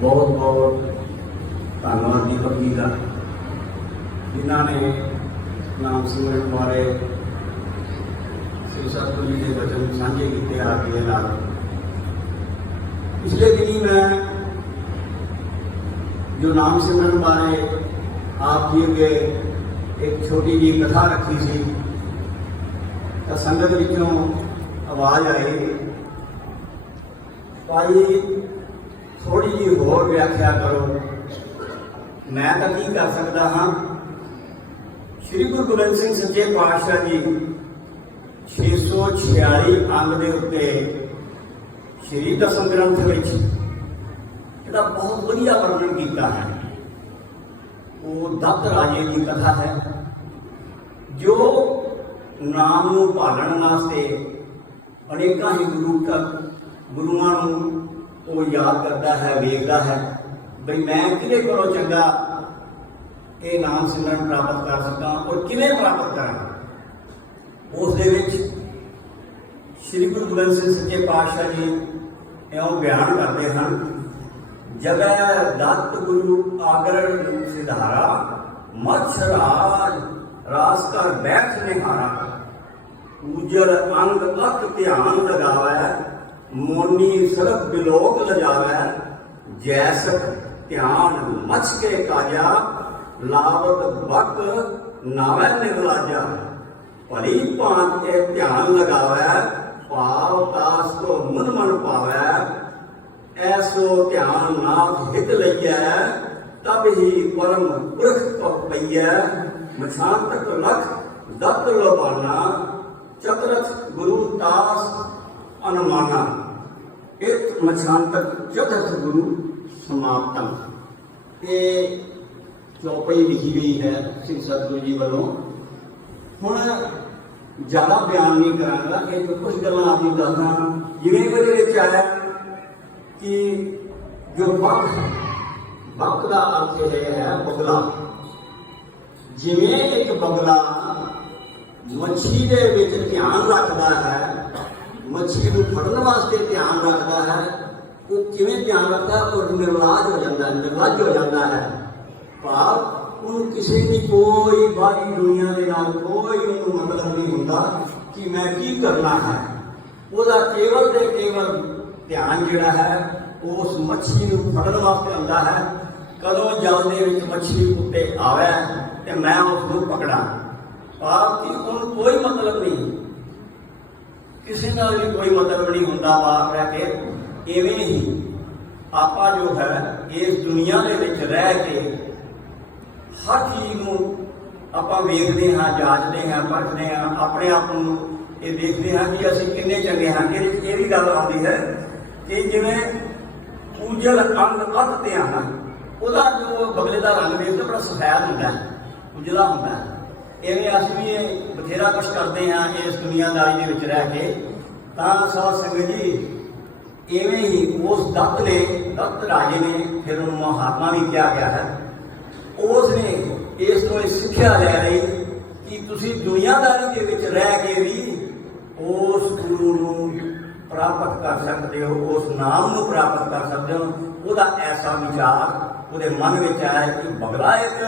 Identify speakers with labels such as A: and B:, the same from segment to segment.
A: ਬਹੁਤ ਬਹੁਤ ਧੰਨਵਾਦ ਦੀ ਪੱਕੀ ਦਾ ਜਿਨ੍ਹਾਂ ਨੇ ਨਾਮ ਸਿਮਰਨ ਬਾਰੇ ਸ੍ਰੀ ਸਤਿਗੁਰੂ ਜੀ ਦੇ ਬਚਨ ਸਾਂਝੇ ਕੀਤੇ ਆ ਕੇ ਨਾਲ ਪਿਛਲੇ ਦਿਨੀ ਮੈਂ ਜੋ ਨਾਮ ਸਿਮਰਨ ਬਾਰੇ ਆਪ ਜੀ ਅੱਗੇ ਇੱਕ ਛੋਟੀ ਜਿਹੀ ਕਥਾ ਰੱਖੀ ਸੀ ਤਾਂ ਸੰਗਤ ਵਿੱਚੋਂ ਆਵਾਜ਼ ਆਈ ਭਾਈ ਥੋੜੀ ਜਿਹੀ ਹੋਰ ਵਿਆਖਿਆ ਕਰੋ। ਮੈਂ ਤਾਂ ਕੀ ਕਰ ਸਕਦਾ ਹਾਂ? ਸ਼੍ਰੀ ਗੁਰੂ ਗੋਬਿੰਦ ਸਿੰਘ ਸੱਚੇ ਪਾਤਸ਼ਾਹ ਜੀ 646 ਅੰਗ ਦੇ ਉੱਤੇ ਸ਼੍ਰੀ ਦਸਮ ਗ੍ਰੰਥ ਵਿੱਚ ਇਹਦਾ ਬਹੁਤ ਵਧੀਆ ਵਰਣਨ ਕੀਤਾ ਹੈ, ਉਹ ਦਤ ਰਾਜੇ ਦੀ ਕਥਾ ਹੈ, ਜੋ ਨਾਮ ਨੂੰ ਪਾਲਣ ਵਾਸਤੇ ਅਨੇਕਾਂ ਹੀ ਗੁਰੂ ਤੱਕ ਗੁਰੂਆਂ ਨੂੰ ਉਹ ਯਾਦ ਕਰਦਾ ਹੈ, ਵੇਖਦਾ ਹੈ, ਬਈ ਮੈਂ ਕਿਹਦੇ ਕੋਲੋਂ ਚੰਗਾ ਇਹ ਨਾਮ ਸਿਮਰਨ ਪ੍ਰਾਪਤ ਕਰ ਸਕਾਂ ਔਰ ਕਿਵੇਂ ਪ੍ਰਾਪਤ ਕਰਾਂ? ਉਸ ਦੇ ਵਿੱਚ ਸ੍ਰੀ ਗੁਰੂ ਗੋਬਿੰਦ ਸਿੰਘ ਸੱਚੇ ਪਾਤਸ਼ਾਹ ਜੀ ਇਉਂ ਬਿਆਨ ਕਰਦੇ ਹਨ, ਜਗੈ ਦਤ ਗੁਰੂ ਆਗਰ ਸਿਧਾਰਾ ਮਛ ਰਾਜ ਰਾਸ ਕਰ ਬੈਠ ਨਿਹਾਰਾ ਉਜਲ ਅੰਗ ਅਤ ਧਿਆਨ ਲਗਾਵੈ ਮੋਨੀ ਸਰਬ ਬਿਲੋਕ ਲਜਾਵੈ ਜੈਸਕ ਧਿਆਨ ਮਛ ਕੇ ਕਾਜਾ ਲਾਵਤ ਬਕ ਨਾਵੈ ਨਿਰਲਾਜਾ ਭਲੀ ਭਾਂਤ ਕੇ ਧਿਆਨ ਲਗਾਵੈ ਭਾਵ ਤਾਸ ਕੋ ਮਨ ਮਨ ਪਾਵੈ ਐਸੋ ਧਿਆਨ ਨਾਥ ਹਿਤ ਲਈਐ ਤਬ ਹੀ ਪਰਮ ਪੁਰਖ ਕੋ ਪਈਐ ਮਛਾਂਤਕ ਲਖ ਦਤ ਲੋਬਾਨਾ ਚਤਰਥ ਗੁਰੂ ਤਾਸ ਅਨੁਮਾਨਾ। ਇਤ ਤੱਕ ਚਤਰਥ ਗੁਰੂ ਸਮਾਪਤਮ ਇਹ ਚੌਪਈ ਲਿਖੀ ਗਈ ਹੈ ਸਿੰਘ ਸਤਿਗੁਰੂ ਜੀ ਵੱਲੋਂ। ਹੁਣ ਜ਼ਿਆਦਾ ਬਿਆਨ ਨਹੀਂ ਕਰਾਂਗਾ ਇਹ ਤੋਂ ਕੁਝ ਗੱਲਾਂ ਆਪ ਨੂੰ ਦੱਸਦਾ ਜਿਵੇਂ ਕਿ ਇਹਦੇ ਵਿੱਚ ਆਇਆ ਕਿ ਜੋ ਬਕ ਦਾ ਅਰਥ ਇਹ ਹੈ ਬਗਲਾ। ਜਿਵੇਂ ਇੱਕ ਬਗਲਾ ਮੱਛੀ ਦੇ ਵਿੱਚ ਧਿਆਨ ਰੱਖਦਾ ਹੈ ਮੱਛੀ ਨੂੰ ਫੜਨ ਵਾਸਤੇ ਧਿਆਨ ਰੱਖਦਾ ਹੈ, ਉਹ ਕਿਵੇਂ ਧਿਆਨ ਰੱਖਦਾ ਉਹ ਨਿਰਲਾਜ ਹੋ ਜਾਂਦਾ ਹੈ, ਨਿਰਲੱਜ ਹੋ ਜਾਂਦਾ ਹੈ। ਭਾਵ ਉਹਨੂੰ ਕਿਸੇ ਦੀ ਕੋਈ ਬਾਹਰੀ ਦੁਨੀਆ ਦੇ ਨਾਲ ਕੋਈ ਉਹਨੂੰ ਮਤਲਬ ਨਹੀਂ ਹੁੰਦਾ ਕਿ ਮੈਂ ਕੀ ਕਰਨਾ ਹੈ। ਉਹਦਾ ਕੇਵਲ ਤੇ ਕੇਵਲ ਧਿਆਨ ਜਿਹੜਾ ਹੈ ਉਸ ਮੱਛੀ ਨੂੰ ਫੜਨ ਵਾਸਤੇ ਆਉਂਦਾ ਹੈ। ਕਦੋਂ ਜਲ ਦੇ ਵਿੱਚ ਮੱਛੀ ਉੱਤੇ ਆਵੇ ਤੇ ਮੈਂ ਉਸ ਨੂੰ ਪਕੜਾਂ। ਭਾਵ ਕਿ ਉਹਨੂੰ ਕੋਈ ਮਤਲਬ ਨਹੀਂ। ਕਿਸੇ ਨਾਲ ਵੀ ਕੋਈ ਮਤਲਬ ਨਹੀਂ ਹੁੰਦਾ ਬਾਹਰ ਰਹਿ ਕੇ, ਇਵੇਂ ਹੀ ਆਪਾਂ ਜੋ ਹੈ, ਇਸ ਦੁਨੀਆ ਦੇ ਵਿੱਚ ਰਹਿ ਕੇ ਹਰ ਚੀਜ਼ ਨੂੰ ਆਪਾਂ ਵੇਖਦੇ ਹਾਂ, ਜਾਂਚਦੇ ਹਾਂ, ਪੜ੍ਹਦੇ ਹਾਂ, ਆਪਣੇ ਆਪ ਨੂੰ ਇਹ ਦੇਖਦੇ ਹਾਂ ਕਿ ਅਸੀਂ ਕਿੰਨੇ ਚੰਗੇ ਹਾਂ। ਇਹਦੇ ਵਿੱਚ ਇਹ ਵੀ ਗੱਲ ਆਉਂਦੀ ਹੈ ਕਿ ਜਿਵੇਂ ਉਜਲ ਅੰਗ ਅਤ ਧਿਆਨ ਉਹਦਾ ਜੋ ਬਗਲੇ ਦਾ ਰੰਗ ਵੇਖਦੇ ਬੜਾ ਸਫੈਦ ਹੁੰਦਾ ਹੈ, ਉਜਲਾ ਹੁੰਦਾ ਇਵੇਂ ਅਸੀਂ ਵੀ ਇਹ ਬਥੇਰਾ ਕੁਛ ਕਰਦੇ ਹਾਂ ਇਸ ਦੁਨੀਆਦਾਰੀ ਦੇ ਵਿੱਚ ਰਹਿ ਕੇ। ਤਾਂ ਸਾਧ ਸੰਗਤ ਜੀ, ਇਵੇਂ ਹੀ ਉਸ ਦਤ ਨੇ, ਦਤ ਰਾਜੇ ਨੇ, ਫਿਰ ਉਹਨੂੰ ਮਹਾਤਮਾ ਵੀ ਕਿਹਾ ਗਿਆ ਹੈ। ਉਸ ਨੇ ਇਸ ਤੋਂ ਇਹ ਸਿੱਖਿਆ ਲੈ ਲਈ ਕਿ ਤੁਸੀਂ ਦੁਨੀਆਦਾਰੀ ਦੇ ਵਿੱਚ ਰਹਿ ਕੇ ਵੀ ਉਸ ਗੁਰੂ ਨੂੰ ਪ੍ਰਾਪਤ ਕਰ ਸਕਦੇ ਹੋ, ਉਸ ਨਾਮ ਨੂੰ ਪ੍ਰਾਪਤ ਕਰ ਸਕਦੇ ਹੋ, ਉਹਦਾ ਐਸਾ ਵਿਚਾਰ ਉਹਦੇ ਮਨ ਵਿੱਚ ਆਇਆ ਕਿ ਬਗਲਾ ਇੱਕ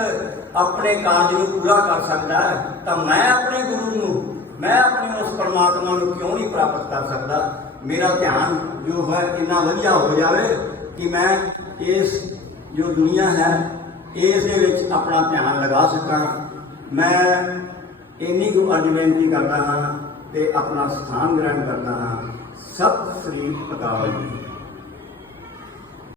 A: ਆਪਣੇ ਕਾਰਜ ਨੂੰ ਪੂਰਾ ਕਰ ਸਕਦਾ ਹੈ, ਤਾਂ ਮੈਂ ਆਪਣੇ ਗੁਰੂ ਨੂੰ, ਮੈਂ ਆਪਣੇ ਉਸ ਪਰਮਾਤਮਾ ਨੂੰ ਕਿਉਂ ਨਹੀਂ ਪ੍ਰਾਪਤ ਕਰ ਸਕਦਾ? ਮੇਰਾ ਧਿਆਨ ਜੋ ਹੈ ਇੰਨਾ ਵਧੀਆ ਹੋ ਜਾਵੇ ਕਿ ਮੈਂ ਇਸ ਜੋ ਦੁਨੀਆ ਹੈ, ਇਸ ਦੇ ਵਿੱਚ ਆਪਣਾ ਧਿਆਨ ਲਗਾ ਸਕਾਂ। ਮੈਂ ਇੰਨੀ ਕੁ ਅੱਜ ਬੇਨਤੀ ਕਰਦਾ ਹਾਂ ਤੇ ਆਪਣਾ ਸਥਾਨ ਗ੍ਰਹਿਣ ਕਰਦਾ ਹਾਂ। ਸਤਿ ਸ੍ਰੀ ਅਕਾਲ ਜੀ